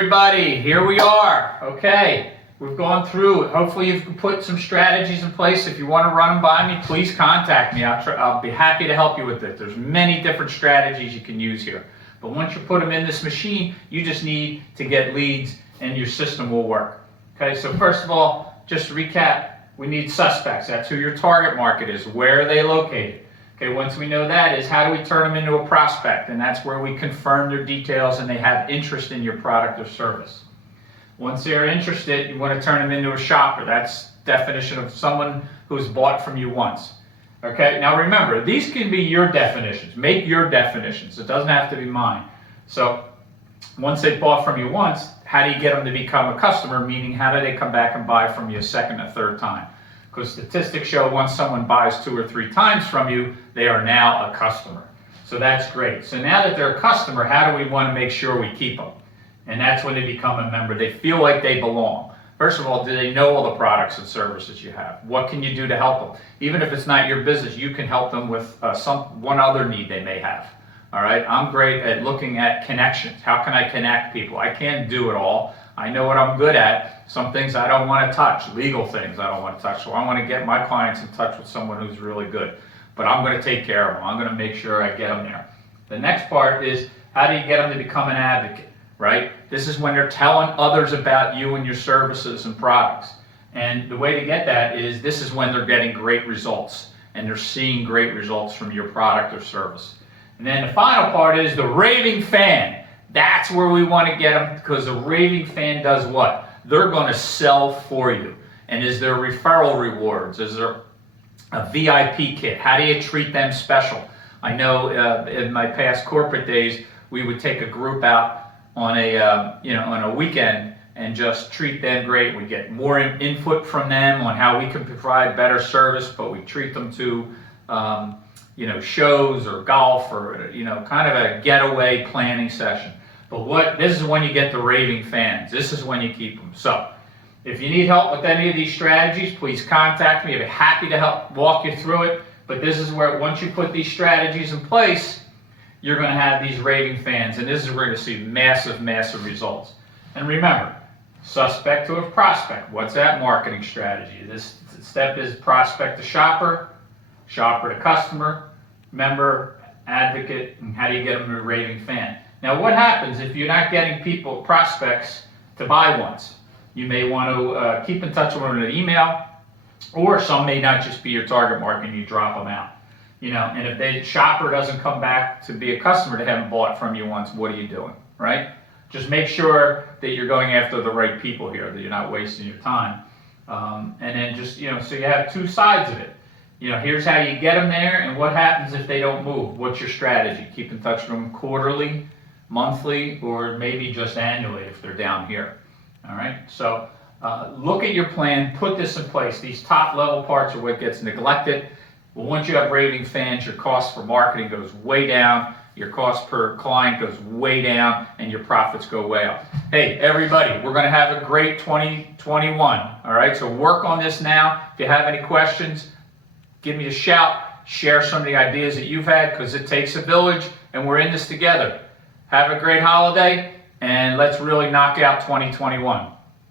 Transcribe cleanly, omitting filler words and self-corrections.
Everybody, here we are. Okay, we've gone through. Hopefully you've put some strategies in place. If you want to run them by me, please contact me. I'll be happy to help you with it. There's many different strategies you can use here. But once you put them in this machine, you just need to get leads and your system will work. Okay, so first of all, just to recap, we need suspects. That's who your target market is. Where are they located? Okay, once we know that is, how do we turn them into a prospect? And that's where we confirm their details and they have interest in your product or service. Once they're interested, you want to turn them into a shopper. That's definition of someone who's bought from you once. Okay, now remember, these can be your definitions. Make your definitions. It doesn't have to be mine. So once they bought from you once, how do you get them to become a customer? Meaning, how do they come back and buy from you a second or third time? Because statistics show once someone buys 2 or 3 times from you, they are now a customer. So that's great. So now that they're a customer, how do we want to make sure we keep them? And that's when they become a member. They feel like they belong. First of all, do they know all the products and services you have? What can you do to help them? Even if it's not your business, you can help them with one other need they may have. All right, I'm great at looking at connections. How can I connect people? I can't do it all. I know what I'm good at. Some things I don't want to touch, legal things I don't want to touch. So I want to get my clients in touch with someone who's really good. But I'm going to take care of them. I'm going to make sure I get them there. The next part is, how do you get them to become an advocate, right? This is when they're telling others about you and your services and products. And the way to get that is, this is when they're getting great results and they're seeing great results from your product or service. And then the final part is the raving fan. That's where we want to get them, because the raving fan does what? They're going to sell for you. And is there referral rewards? Is there a VIP kit? How do you treat them special? I know in my past corporate days, we would take a group out on a weekend and just treat them great. We get more input from them on how we can provide better service, but we treat them to shows or golf or kind of a getaway planning session. But this is when you get the raving fans. This is when you keep them. So if you need help with any of these strategies, please contact me. I'd be happy to help walk you through it. But this is where, once you put these strategies in place, you're going to have these raving fans. And this is where we're going to see massive, massive results. And remember, suspect to a prospect. What's that marketing strategy? This step is prospect to shopper, shopper to customer, member, advocate, and how do you get them to a raving fan? Now, what happens if you're not getting prospects to buy once? You may want to keep in touch with them in an email, or some may not just be your target market and you drop them out. And if the shopper doesn't come back to be a customer, they haven't bought from you once, what are you doing, right? Just make sure that you're going after the right people here, that you're not wasting your time. And then just, so you have two sides of it. Here's how you get them there, and what happens if they don't move? What's your strategy? Keep in touch with them quarterly, monthly, or maybe just annually if they're down here. All right, so look at your plan, put this in place. These top level parts are what gets neglected. But once you have raving fans, your cost for marketing goes way down, your cost per client goes way down, and your profits go way up. Hey, everybody, we're going to have a great 2021. All right, so work on this now. If you have any questions, give me a shout. Share some of the ideas that you've had, because it takes a village, and we're in this together. Have a great holiday, and let's really knock out 2021.